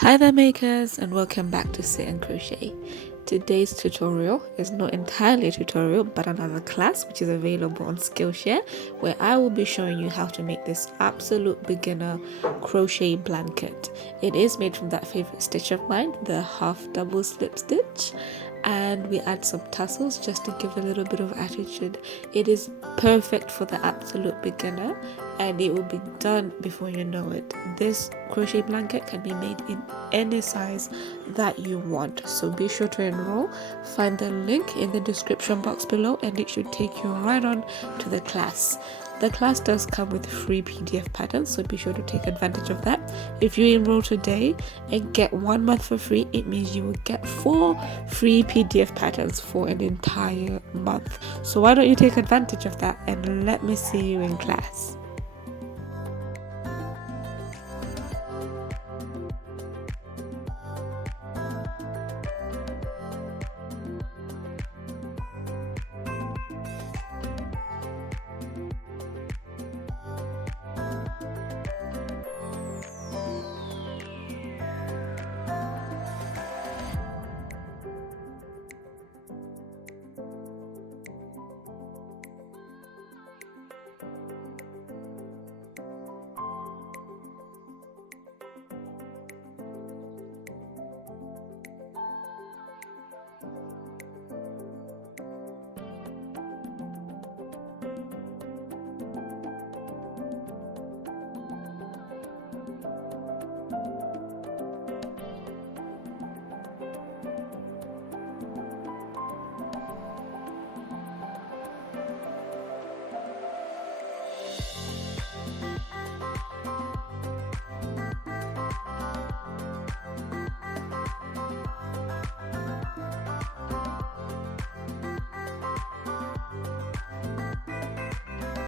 Hi there makers, and welcome back to Sitn'Crochet. Today's tutorial is not entirely a tutorial but another class which is available on Skillshare, where I will be showing you how to make this absolute beginner crochet blanket. It is made from that favorite stitch of mine, the half double slip stitch, and we add some tassels just to give a little bit of attitude. It is perfect for the absolute beginner and it will be done before you know it. This crochet blanket can be made in any size that you want, so be sure to enroll. Find the link in the description box below and it should take you right on to the class. The class does come with free PDF patterns, so be sure to take advantage of that. If you enroll today and get 1 month for free, it means you will get 4 free PDF patterns for an entire month. So why don't you take advantage of that and let me see you in class.